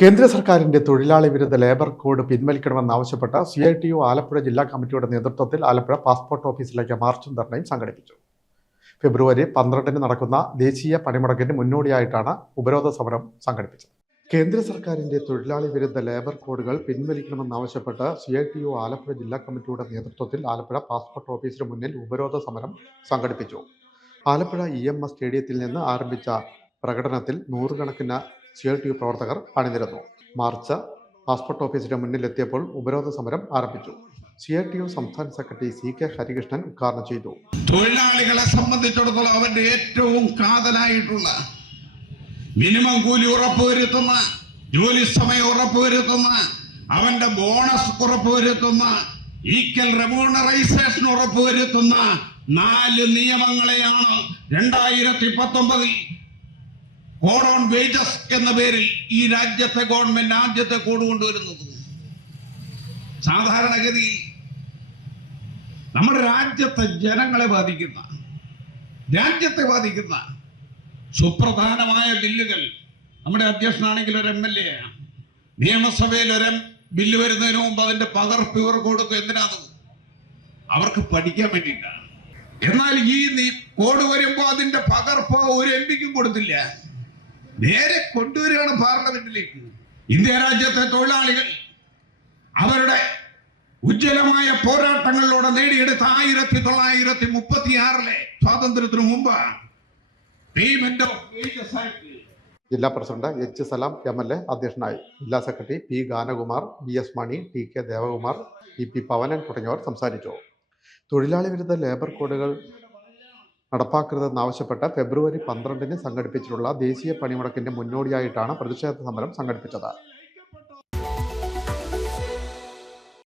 കേന്ദ്ര സർക്കാരിന്റെ തൊഴിലാളി വിരുദ്ധ ലേബർ കോഡ് പിൻവലിക്കണമെന്നാവശ്യപ്പെട്ട CITU ആലപ്പുഴ ജില്ലാ കമ്മിറ്റിയുടെ നേതൃത്വത്തിൽ ആലപ്പുഴ പാസ്പോർട്ട് ഓഫീസിലേക്ക് മാർച്ചും ധർണയും സംഘടിപ്പിച്ചു. ഫെബ്രുവരി 12 നടക്കുന്ന ദേശീയ പണിമുടക്കിന് മുന്നോടിയായിട്ടാണ് ഉപരോധ സമരം സംഘടിപ്പിച്ചത്. കേന്ദ്ര സർക്കാരിന്റെ തൊഴിലാളി വിരുദ്ധ ലേബർ കോഡുകൾ പിൻവലിക്കണമെന്നാവശ്യപ്പെട്ട CITU ആലപ്പുഴ ജില്ലാ കമ്മിറ്റിയുടെ നേതൃത്വത്തിൽ ആലപ്പുഴ പാസ്പോർട്ട് ഓഫീസിന് മുന്നിൽ ഉപരോധ സമരം സംഘടിപ്പിച്ചു. ആലപ്പുഴ EMS സ്റ്റേഡിയത്തിൽ നിന്ന് ആരംഭിച്ച പ്രകടനത്തിൽ നൂറുകണക്കിന് CITU പ്രവർത്തകർ അണിനിരന്നു. മാർച്ച് പാസ്പോർട്ട് ഓഫീസിന് മുന്നിലെത്തിയപ്പോൾ ഉപരോധ സമരം ആരംഭിച്ചു. CITU സംസ്ഥാന സെക്രട്ടറി CK ഹരികൃഷ്ണൻ ഉദ്ഘാടനം ചെയ്തു. തൊഴിലാളികളെ സംബന്ധിച്ചിടത്തോളം അവന്റെ ഏറ്റവും കാതലായിട്ടുള്ള മിനിമം കൂലി ഉറപ്പുവരുത്തുന്ന, ജോലി സമയം ഉറപ്പുവരുത്തുന്ന, അവന്റെ ബോണസ് ഉറപ്പുവരുത്തുന്ന, ഈക്വൽ റെമ്യൂണറൈസേഷൻ ഉറപ്പുവരുത്തുന്ന 4 നിയമങ്ങളെയാണ് 2019 കോഡ് ഓൺ വേജസ് എന്ന പേരിൽ ഈ രാജ്യത്തെ ഗവൺമെന്റ് ആദ്യത്തെ കോഡ് കൊണ്ടുവരുന്നത്. സാധാരണഗതിയിൽ നമ്മുടെ രാജ്യത്തെ ജനങ്ങളെ ബാധിക്കുന്ന സുപ്രധാനമായ ബില്ലുകൾ, നമ്മുടെ അധ്യക്ഷനാണെങ്കിൽ ഒരു MLA ആണ്, നിയമസഭയിൽ ഒരു ബില്ല് വരുന്നതിന് മുമ്പ് അതിന്റെ പകർപ്പ് ഇവർക്ക് കൊടുക്കും. എന്തിനാണ്? അവർക്ക് പഠിക്കാൻ വേണ്ടിയിട്ടാണ്. എന്നാൽ ഈ കോഡ് വരുമ്പോൾ അതിന്റെ പകർപ്പ് ഒരു MPക്കും കൊടുത്തില്ല, നേരെ കൊണ്ടുവരികയാണ് പാർലമെന്റിലേക്ക്. ഇന്ത്യ രാജ്യത്തെ തൊഴിലാളികൾ അവരുടെ ഉജ്ജ്വലമായ പോരാട്ടങ്ങളിലൂടെ നേടിയെടുത്ത 1936 സ്വാതന്ത്ര്യത്തിനു മുമ്പ് പേയ്മെന്റ് ഓഫ് വേജസ് ആക്ട്. ജില്ലാ പ്രസിഡന്റ് H. സലാം MLA അധ്യക്ഷനായി. ജില്ലാ സെക്രട്ടറി P. ഗാനകുമാർ, BS മണി, TK ദേവകുമാർ, EP പവനൻ തുടങ്ങിയവർ സംസാരിച്ചു. തൊഴിലാളി വിരുദ്ധ ലേബർ കോഡുകൾ നടപ്പാക്കരുതെന്നാവശ്യപ്പെട്ട് ഫെബ്രുവരി 12 സംഘടിപ്പിച്ചിട്ടുള്ള ദേശീയ പണിമുടക്കിന്റെ മുന്നോടിയായിട്ടാണ് പ്രതിഷേധ സമരം സംഘടിപ്പിച്ചത്.